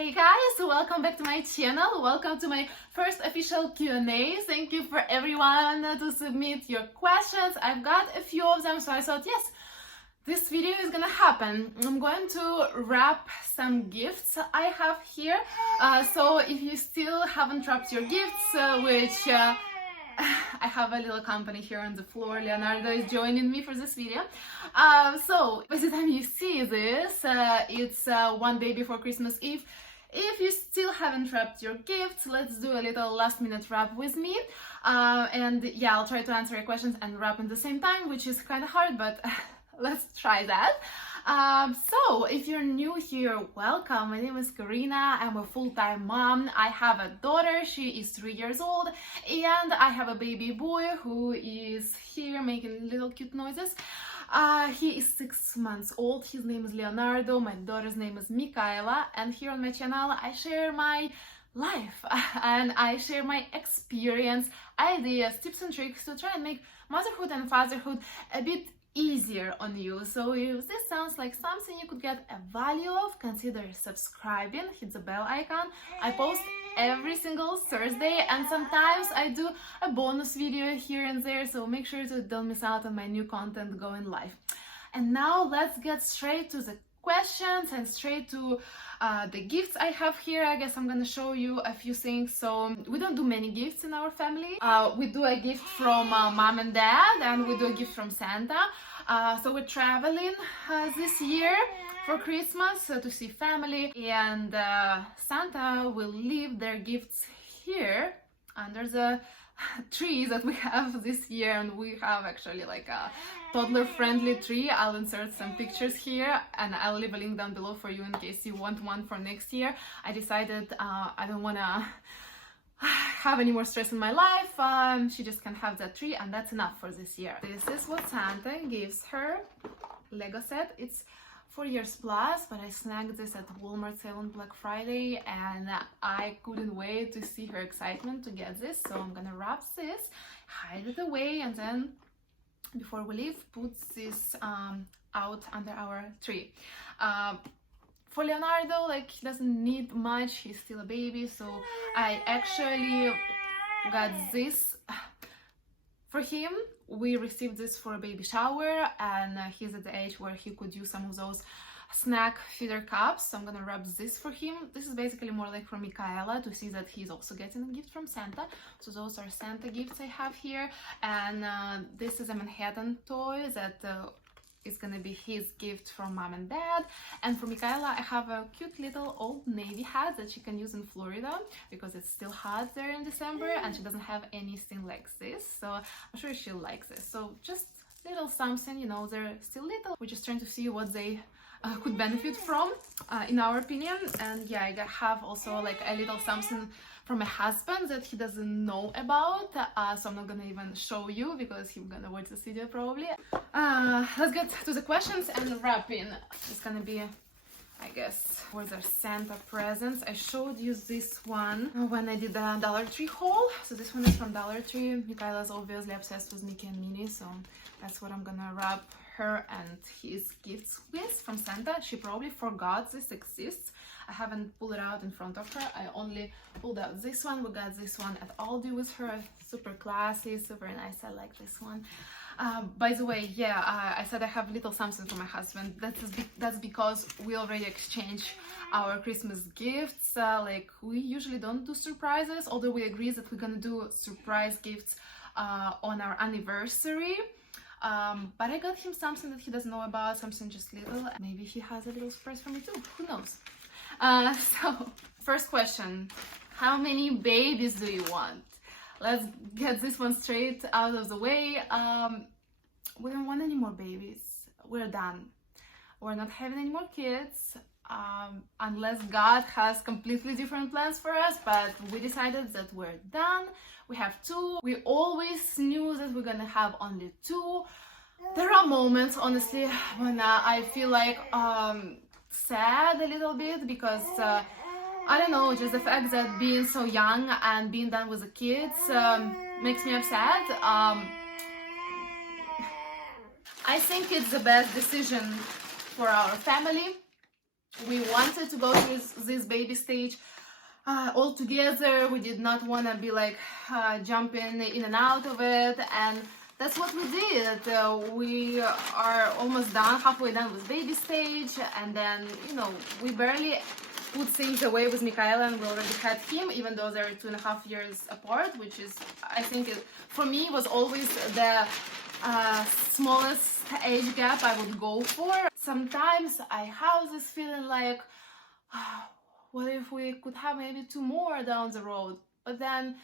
Hey guys, welcome back to my channel. Welcome to my first official Q&A. Thank you for everyone to submit your questions. I've got a few of them, so I thought, yes, this video is gonna happen. I'm going to wrap some gifts I have here. So if you still haven't wrapped your gifts, I have a little company here on the floor. Leonardo is joining me for this video. So by the time you see this, it's one day before Christmas Eve. If you still haven't wrapped your gifts, let's do a little last minute wrap with me. And yeah, I'll try to answer your questions and wrap in the same time, which is kind of hard, but let's try that. So if you're new here, welcome. My name is Karyna. I'm a full-time mom. I have a daughter. She is 3 years old, and I have a baby boy who is here making little cute noises. He is 6 months old. His name is Leonardo. My daughter's name is Mikhaila, and here on my channel I share my life and I share my experience, ideas, tips and tricks to try and make motherhood and fatherhood a bit easier on you. So if this sounds like something you could get a value of, consider subscribing, hit the bell icon. I post every single Thursday, and sometimes I do a bonus video here and there, so make sure to don't miss out on my new content going live. And now let's get straight to the questions and straight to the gifts I have here. I guess I'm gonna show you a few things. So we don't do many gifts in our family. We do a gift from mom and dad, and we do a gift from Santa. So we're traveling this year for Christmas to see family, and Santa will leave their gifts here under the tree that we have this year. And we have actually like a toddler friendly tree. I'll insert some pictures here and I'll leave a link down below for you in case you want one for next year. I decided I don't want to have any more stress in my life. She just can have that tree, and that's enough for this year. This is what Santa gives her. Lego set. It's 4 years plus, but I snagged this at Walmart sale on Black Friday, and I couldn't wait to see her excitement to get this. So I'm gonna wrap this, hide it away, and then before we leave, put this out under our tree. For Leonardo, like, he doesn't need much, he's still a baby, so I actually got this for him. We received this for a baby shower, and he's at the age where he could use some of those snack feeder cups, so I'm gonna wrap this for him. This is basically more like for Mikhaila, to see that he's also getting a gift from Santa. So those are Santa gifts I have here, and this is a Manhattan toy that is gonna be his gift from mom and dad. And for Mikhaila, I have a cute little old navy hat that she can use in Florida because it's still hot there in December, and she doesn't have anything like this, so I'm sure she'll like this. So just little something, you know, they're still little. We're just trying to see what they could benefit from, in our opinion. And yeah, I have also like a little something from my husband that he doesn't know about, so I'm not gonna even show you because he's gonna watch this video probably. Let's get to the questions and wrapping. It's gonna be, I guess, for the Santa presents. I showed you this one when I did the Dollar Tree haul. So this one is from Dollar Tree. Mikhaila's obviously obsessed with Mickey and Minnie, so that's what I'm gonna wrap her and his gifts with from Santa. She probably forgot this exists. I haven't pulled it out in front of her. I only pulled out this one. We got this one at Aldi with her. Super classy, super nice. I like this one. By the way, yeah, I said I have little something for my husband. That's because we already exchanged our Christmas gifts. Like, we usually don't do surprises, although we agree that we're gonna do surprise gifts on our anniversary. But I got him something that he doesn't know about, something just little. Maybe he has a little surprise for me too, who knows? So, first question, how many babies do you want? Let's get this one straight out of the way. We don't want any more babies. We're done. We're not having any more kids, unless God has completely different plans for us, but we decided that we're done. We have 2. We always knew that we're gonna have only 2. There are moments, honestly, when I feel like sad a little bit because I don't know, just the fact that being so young and being done with the kids makes me upset. I think it's the best decision for our family. We wanted to go through this baby stage all together. We did not want to be like jumping in and out of it, and that's what we did. We are almost done, halfway done with baby stage, and then, you know, we barely put things away with Mikhaila, and we already had him, even though they're 2.5 years apart, which is, I think, for me, was always the smallest age gap I would go for. Sometimes I have this feeling like, what if we could have maybe 2 more down the road? But then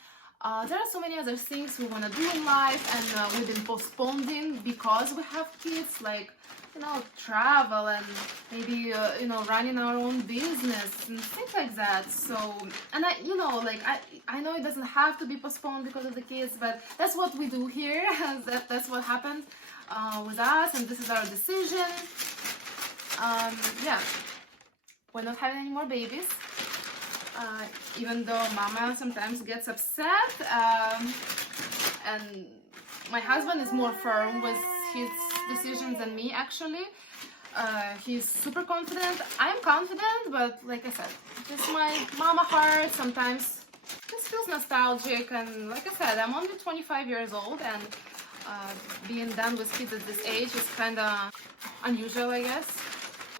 there are so many other things we want to do in life, and we've been postponing because we have kids, like, you know, travel and maybe, you know, running our own business and things like that. So, and you know, like, I know it doesn't have to be postponed because of the kids, but that's what we do here. That's what happened with us, and this is our decision. Yeah, we're not having any more babies. Even though mama sometimes gets upset, and my husband is more firm with his decisions than me, actually. He's super confident. I'm confident, but like I said, just my mama heart sometimes just feels nostalgic. And like I said, I'm only 25 years old, and being done with kids at this age is kind of unusual, I guess.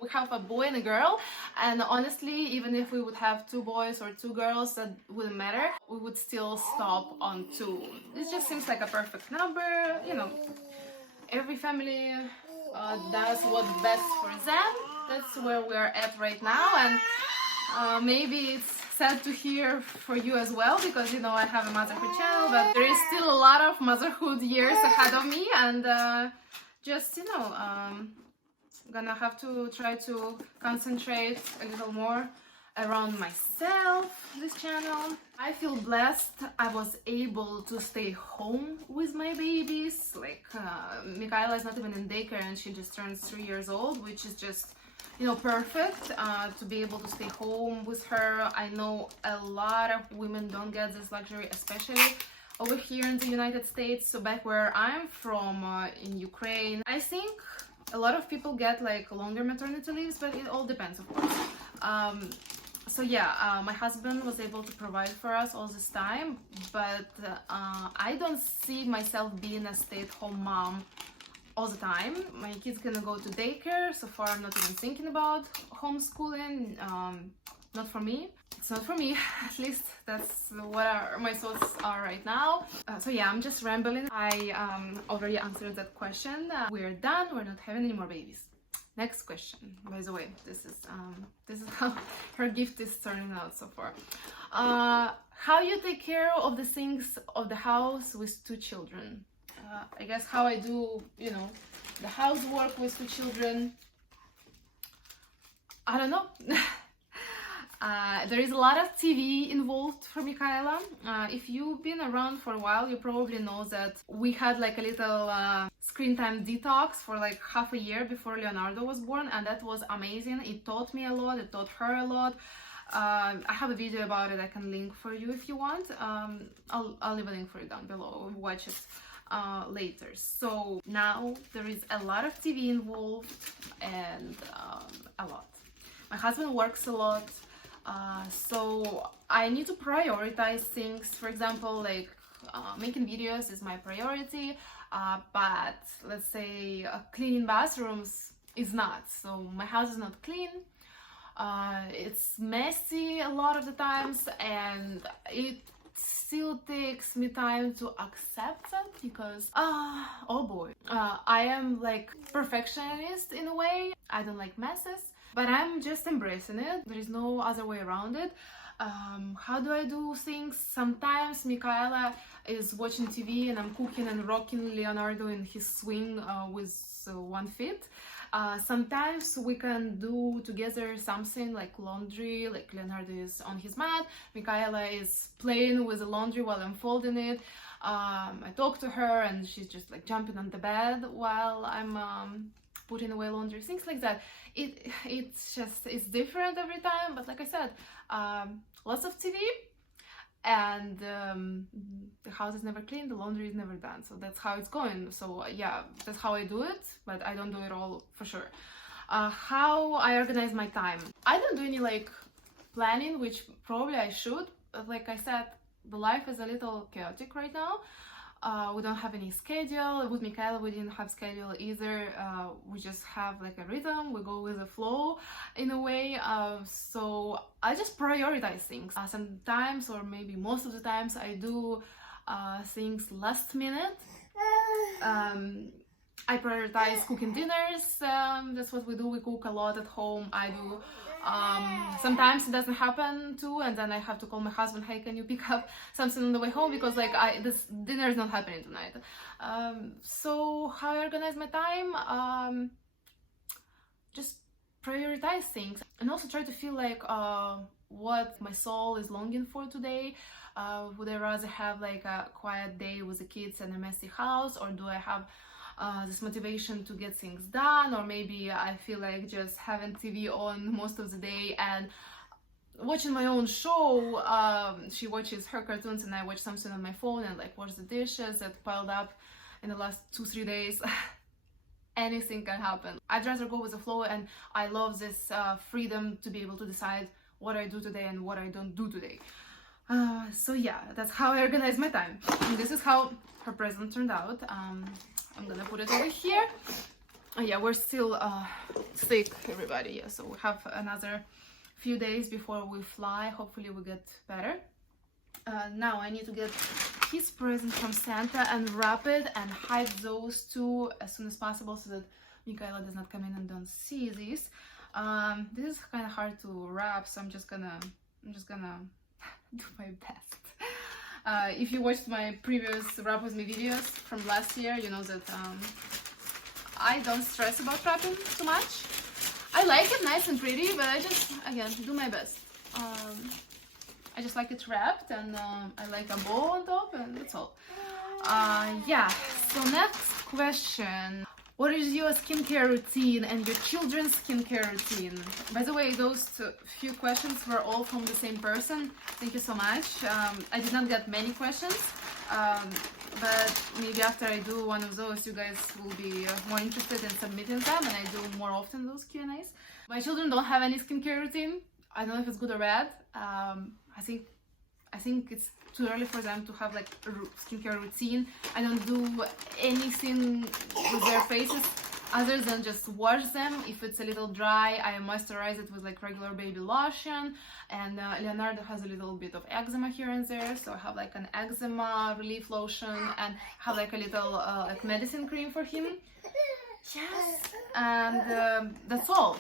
We have a boy and a girl, and honestly, even if we would have 2 boys or 2 girls, that wouldn't matter. We would still stop on 2. It just seems like a perfect number, you know. Every family does what's best for them. That's where we're at right now, and maybe it's sad to hear for you as well, because, you know, I have a motherhood channel, but there is still a lot of motherhood years ahead of me, and just, you know, gonna have to try to concentrate a little more around myself, this channel. I feel blessed I was able to stay home with my babies. Like, Mikhaila is not even in daycare, and she just turns 3 years old, which is just, you know, perfect to be able to stay home with her. I know a lot of women don't get this luxury, especially over here in the United States. So back where I'm from, in Ukraine, I think a lot of people get like longer maternity leaves, but it all depends, of course. So yeah, my husband was able to provide for us all this time, but I don't see myself being a stay-at-home mom all the time. My kids gonna go to daycare. So far, I'm not even thinking about homeschooling. Not for me. It's not for me, at least that's what my thoughts are right now. So yeah, I'm just rambling. I already answered that question. We're done. We're not having any more babies. Next question. By the way, this is how her gift is turning out so far. How you take care of the things of the house with 2 children? I guess how I do, you know, the housework with 2 children. I don't know. There is a lot of TV involved for Mikhaila. If you've been around for a while, you probably know that we had like a little screen time detox for like half a year before Leonardo was born, and that was amazing. It taught me a lot, it taught her a lot. I have a video about it I can link for you if you want. I'll leave a link for you down below. Watch it later. So now there is a lot of TV involved, and a lot. My husband works a lot. So I need to prioritize things. For example, like making videos is my priority, but let's say cleaning bathrooms is not. So my house is not clean. It's messy a lot of the times, and it still takes me time to accept that, because oh boy, I am like perfectionist in a way. I don't like messes, but I'm just embracing it. There is no other way around it. How do I do things? Sometimes Mikhaila is watching TV and I'm cooking and rocking Leonardo in his swing with 1 foot. Sometimes we can do together something like laundry, like Leonardo is on his mat, Mikhaila is playing with the laundry while I'm folding it. I talk to her and she's just like jumping on the bed while I'm putting away laundry, things like that. It's different every time, but like I said, lots of TV, and the house is never clean, the laundry is never done. So that's how it's going. So yeah, that's how I do it, but I don't do it all for sure. How I organize my time. I don't do any like planning, which probably I should. But like I said, the life is a little chaotic right now. We don't have any schedule. With Mikhaila, we didn't have schedule either. We just have like a rhythm. We go with the flow in a way. So I just prioritize things. Sometimes, or maybe most of the times, I do things last minute. I prioritize cooking dinners. That's what we do. We cook a lot at home. I do. Sometimes it doesn't happen too, and then I have to call my husband, hey, can you pick up something on the way home, because like this dinner is not happening tonight. So how I organize my time, just prioritize things, and also try to feel like what my soul is longing for today. Would I rather have like a quiet day with the kids and a messy house, or do I have this motivation to get things done, or maybe I feel like just having TV on most of the day and watching my own show. She watches her cartoons and I watch something on my phone and like wash the dishes that piled up in the last 2-3 days. Anything can happen. I'd rather go with the flow, and I love this freedom to be able to decide what I do today and what I don't do today. So yeah, that's how I organize my time. And this is how her present turned out. I'm gonna put it over here. Yeah, we're still sick, everybody. Yeah, so we have another few days before we fly. Hopefully we get better. Now I need to get his present from Santa and wrap it and hide those two as soon as possible so that Mikhaila does not come in and don't see this. This is kind of hard to wrap, so I'm just gonna do my best. If you watched my previous wrap with me videos from last year, you know that I don't stress about wrapping too much. I like it nice and pretty, but I just, again, do my best. I just like it wrapped, and I like a bow on top, and that's all. Yeah, so next question. What is your skincare routine and your children's skincare routine? By the way, those few questions were all from the same person. Thank you so much. I did not get many questions, but maybe after I do one of those, you guys will be more interested in submitting them, and I do more often those Q&As. My children don't have any skincare routine. I don't know if it's good or bad. I think it's too early for them to have like a skincare routine. I don't do anything with their faces other than just wash them. If it's a little dry, I moisturize it with like regular baby lotion. And Leonardo has a little bit of eczema here and there, so I have like an eczema relief lotion and have like a little like medicine cream for him. Yes, and that's all.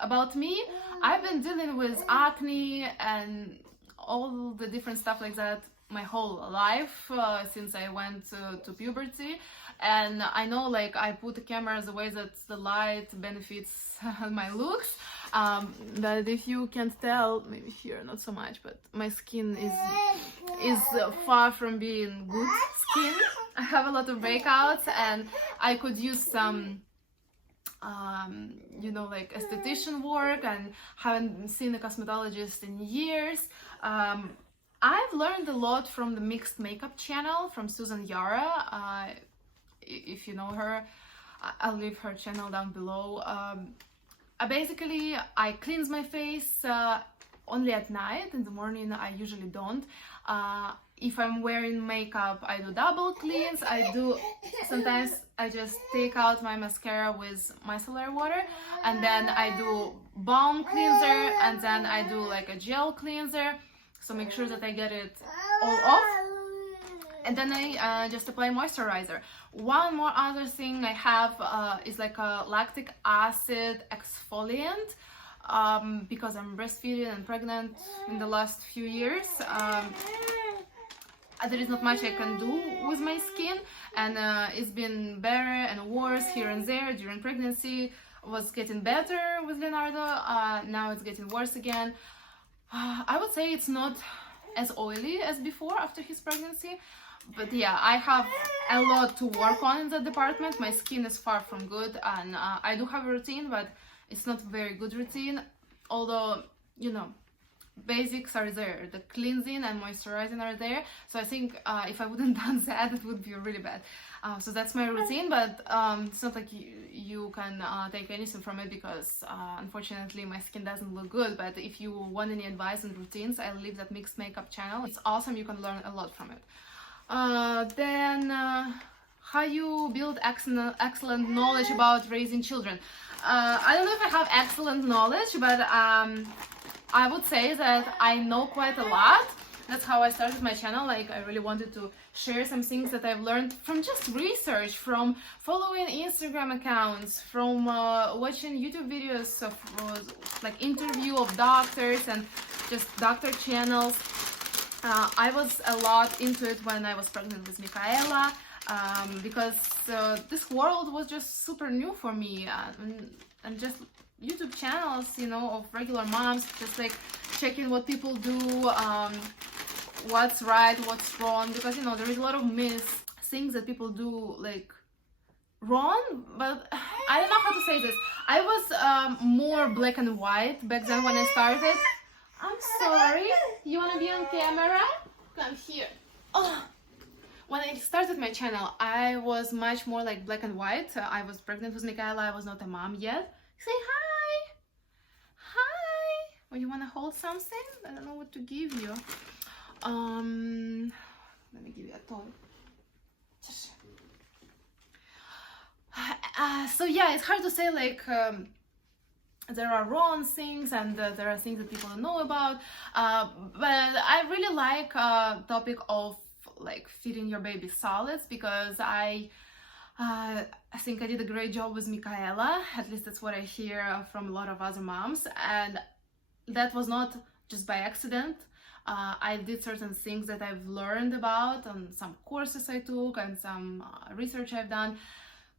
About me, I've been dealing with acne and all the different stuff like that my whole life, since I went to puberty. And I know like I put the camera the way that the light benefits my looks, but if you can't tell, maybe here not so much, but my skin is far from being good skin. I have a lot of breakouts, and I could use some you know, like esthetician work, and haven't seen a cosmetologist in years. I've learned a lot from the Mixed Makeup channel from Susan Yara. If you know her, I'll leave her channel down below. Basically, I cleanse my face only at night. In the morning, I usually don't. If I'm wearing makeup, I do double cleanse. Sometimes I just take out my mascara with micellar water, and then I do balm cleanser, and then I do like a gel cleanser. So make sure that I get it all off, and then I just apply moisturizer. One more other thing I have is like a lactic acid exfoliant, because I'm breastfeeding and pregnant in the last few years. There is not much I can do with my skin, and it's been better and worse here and there. During pregnancy was getting better with Leonardo, now it's getting worse again. I would say it's not as oily as before after his pregnancy, but yeah, I have a lot to work on in that department. My skin is far from good, and I do have a routine, but it's not a very good routine. Although, you know, basics are there, the cleansing and moisturizing are there. So I think if I wouldn't done that, it would be really bad. So that's my routine, but it's not like you can take anything from it, because unfortunately my skin doesn't look good. But if you want any advice on routines, I'll leave that mixed makeup channel. It's awesome, you can learn a lot from it. Then how you build excellent knowledge about raising children. I don't know if I have excellent knowledge, but I would say that I know quite a lot. That's how I started my channel. Like, I really wanted to share some things that I've learned from just research, from following Instagram accounts, from watching YouTube videos of like interview of doctors and just doctor channels. I was a lot into it when I was pregnant with Mikhaila, because this world was just super new for me, and just YouTube channels, you know, of regular moms, just like checking what people do, what's right, what's wrong, because, you know, there is a lot of myths, things that people do like wrong, but I don't know how to say this. I was more black and white back then when I started. I'm sorry, you want to be on camera? Come here. Oh. When I started my channel, I was much more like black and white. I was pregnant with Mikhaila, I was not a mom yet. Say hi! Hi! Well, you want to hold something? I don't know what to give you. Let me give you a toy. So yeah, it's hard to say, like, there are wrong things and there are things that people don't know about, but I really like topic of like feeding your baby solids, because I think I did a great job with Mikhaila. At least that's what I hear from a lot of other moms, and that was not just by accident. I did certain things that I've learned about on some courses I took and some research I've done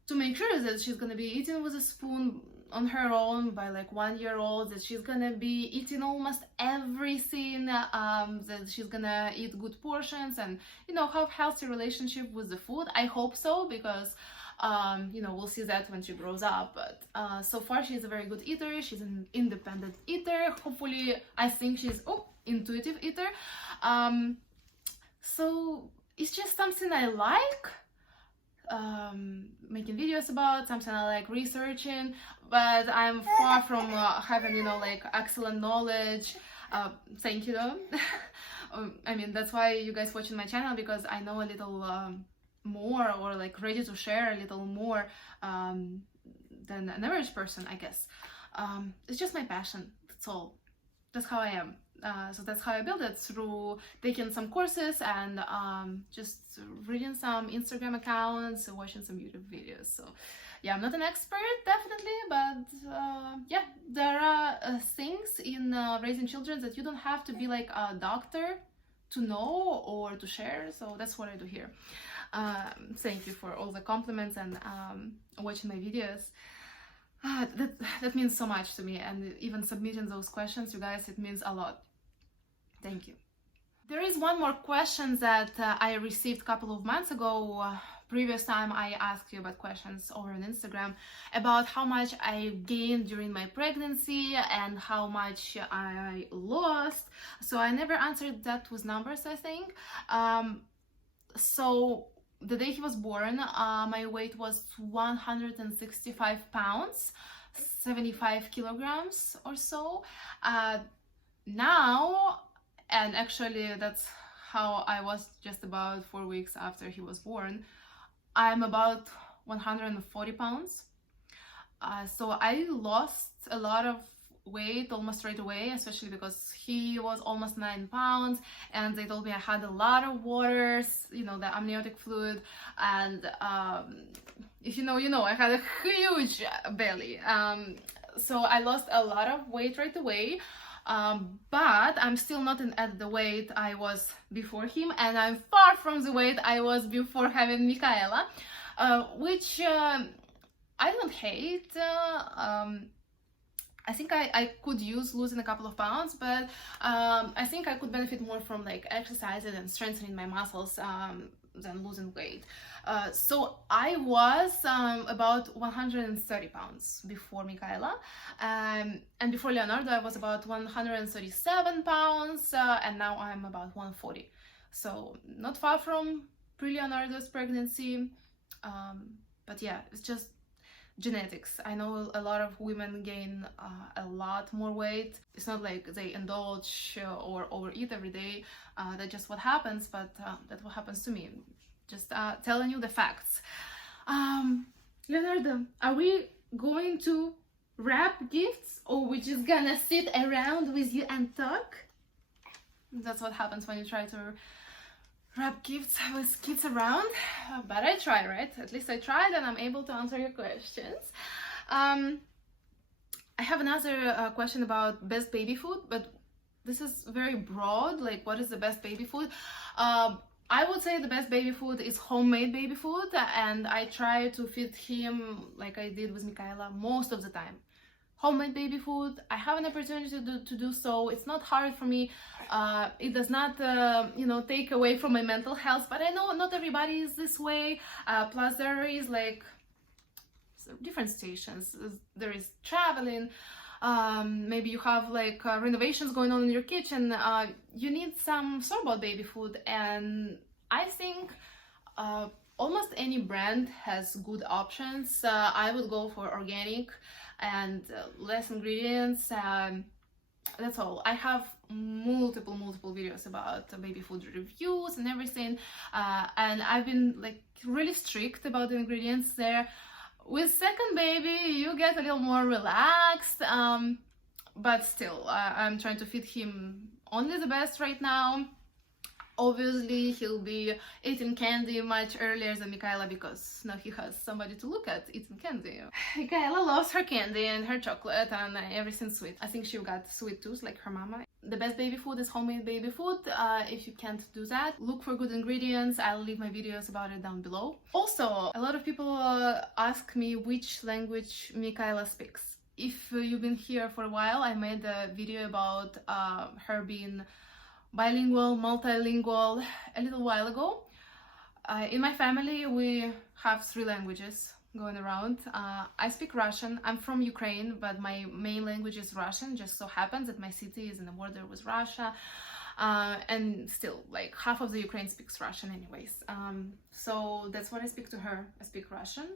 to make sure that she's gonna be eating with a spoon on her own by like 1 year old, that she's gonna be eating almost everything, that she's gonna eat good portions and, you know, have healthy relationship with the food. I hope so, because you know, we'll see that when she grows up. But so far she's a very good eater, she's an independent eater. Hopefully, I think she's intuitive eater. So it's just something I like making videos about, something I like researching, but I'm far from having, you know, like excellent knowledge. Thank you though. I mean, that's why you guys watching my channel, because I know a little more, or like ready to share a little more than an average person, I guess. It's just my passion, that's all. That's how I am. So that's how I built it, through taking some courses and just reading some Instagram accounts, watching some YouTube videos. So yeah, I'm not an expert, definitely, but yeah, there are things in raising children that you don't have to be like a doctor to know or to share. So that's what I do here. Thank you for all the compliments and watching my videos. That means so much to me, and even submitting those questions, you guys, it means a lot. Thank you. There is one more question that I received a couple of months ago. Previous time I asked you about questions over on Instagram about how much I gained during my pregnancy and how much I lost. So I never answered that with numbers, I think. So the day he was born, my weight was 165 pounds, 75 kilograms or so. Now, and actually that's how I was just about 4 weeks after he was born, I'm about 140 pounds. So I lost a lot of weight almost right away, especially because he was almost 9 pounds, and they told me I had a lot of waters, you know, the amniotic fluid, and if you know, you know, I had a huge belly. So I lost a lot of weight right away, but I'm still not at the weight I was before him, and I'm far from the weight I was before having Mikhaila, which I don't hate. I think I could use losing a couple of pounds, but I think I could benefit more from like exercising and strengthening my muscles than losing weight. So I was about 130 pounds before Mikhaila, and before Leonardo I was about 137 pounds, and now I'm about 140. So not far from pre-Leonardo's pregnancy, but yeah, it's just genetics. I know a lot of women gain a lot more weight. It's not like they indulge or overeat every day. That's just what happens, but that's what happens to me. Just telling you the facts. Leonardo, are we going to wrap gifts, or we just gonna sit around with you and talk? That's what happens when you try to wrap gifts with kids around, but I try, right? At least I tried, and I'm able to answer your questions. I have another question about best baby food, but this is very broad. Like, what is the best baby food? I would say the best baby food is homemade baby food, and I try to feed him like I did with Mikhaila most of the time. Homemade baby food, I have an opportunity to do so. It's not hard for me. It does not take away from my mental health, but I know not everybody is this way. Plus there is like different stations. There is traveling, maybe you have like renovations going on in your kitchen. You need some store-bought baby food, and I think almost any brand has good options. I would go for organic and less ingredients. That's all. I have multiple videos about baby food reviews and everything, and I've been like really strict about the ingredients there. With second baby you get a little more relaxed, but still I'm trying to feed him only the best right now. Obviously he'll be eating candy much earlier than Mikhaila, because now he has somebody to look at eating candy. Mikhaila loves her candy and her chocolate and everything sweet. I think she got sweet tooth like her mama. The best baby food is homemade baby food. If you can't do that, look for good ingredients. I'll leave my videos about it down below. Also, a lot of people ask me which language Mikhaila speaks. If you've been here for a while, I made a video about her being bilingual, multilingual a little while ago. In my family we have 3 languages going around. I speak Russian. I'm from Ukraine, but my main language is Russian. Just so happens that my city is in the border with Russia, and still like half of the Ukraine speaks Russian anyways. So that's what I speak to her. I speak Russian,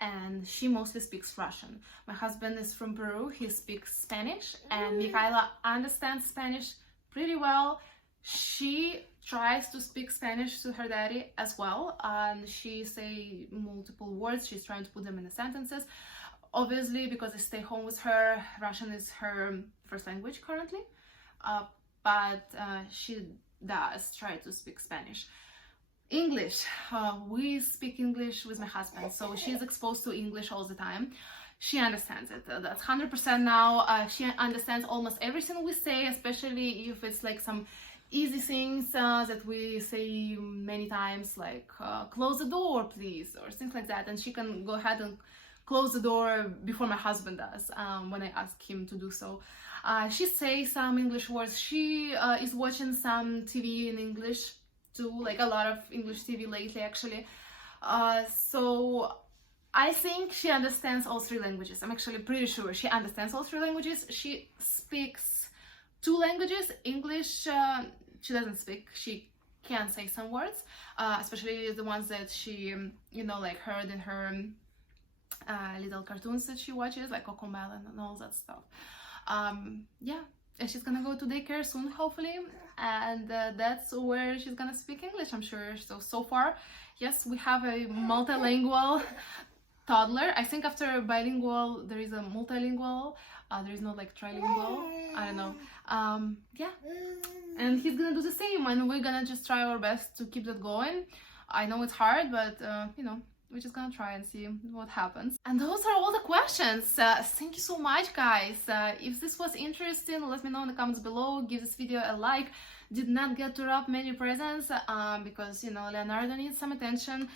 and she mostly speaks Russian. My husband is from Peru. He speaks Spanish, and Mikhaila understands Spanish pretty well. She tries to speak Spanish to her daddy as well, and she say multiple words. She's trying to put them in the sentences. Obviously, because I stay home with her, Russian is her first language currently, but she does try to speak Spanish. English, we speak English with my husband, so she's exposed to English all the time. She understands it. That's 100% now. She understands almost everything we say, especially if it's like some easy things that we say many times, like close the door please, or things like that, and she can go ahead and close the door before my husband does when I ask him to do so. She says some English words. She is watching some TV in English too, like a lot of English TV lately actually. So I think she understands all 3 languages. I'm actually pretty sure she understands all 3 languages. She speaks 2 languages. English she doesn't speak. She can say some words, especially the ones that she like heard in her little cartoons that she watches, like Cocomelon and all that stuff. Yeah, and she's gonna go to daycare soon hopefully, and that's where she's gonna speak English, I'm sure. So far, yes, we have a multilingual toddler. I think after bilingual there is a multilingual. There is no like trilingual, I don't know. Yeah, and he's gonna do the same, and we're gonna just try our best to keep that going. I know it's hard, but we're just gonna try and see what happens. And those are all the questions. Thank you so much, guys. If this was interesting, let me know in the comments below. Give this video a like. Did not get to wrap many presents because Leonardo needs some attention.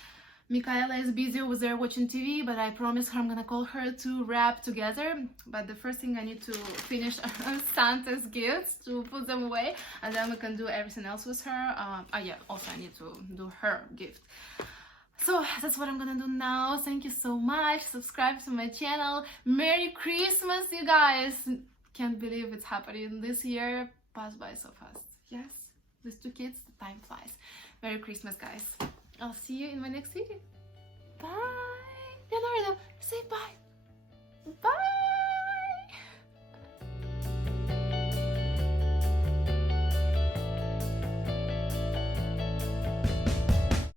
Mikhaila is busy over there watching TV, but I promise her I'm gonna call her to wrap together. But the first thing I need to finish Santa's gifts, to put them away, and then we can do everything else with her. Yeah, also I need to do her gift. So that's what I'm gonna do now. Thank you so much. Subscribe to my channel. Merry Christmas, you guys. Can't believe it's happening this year. Passed by so fast. Yes, with 2 kids, the time flies. Merry Christmas, guys. I'll see you in my next video. Bye. Leonardo, say bye. Bye.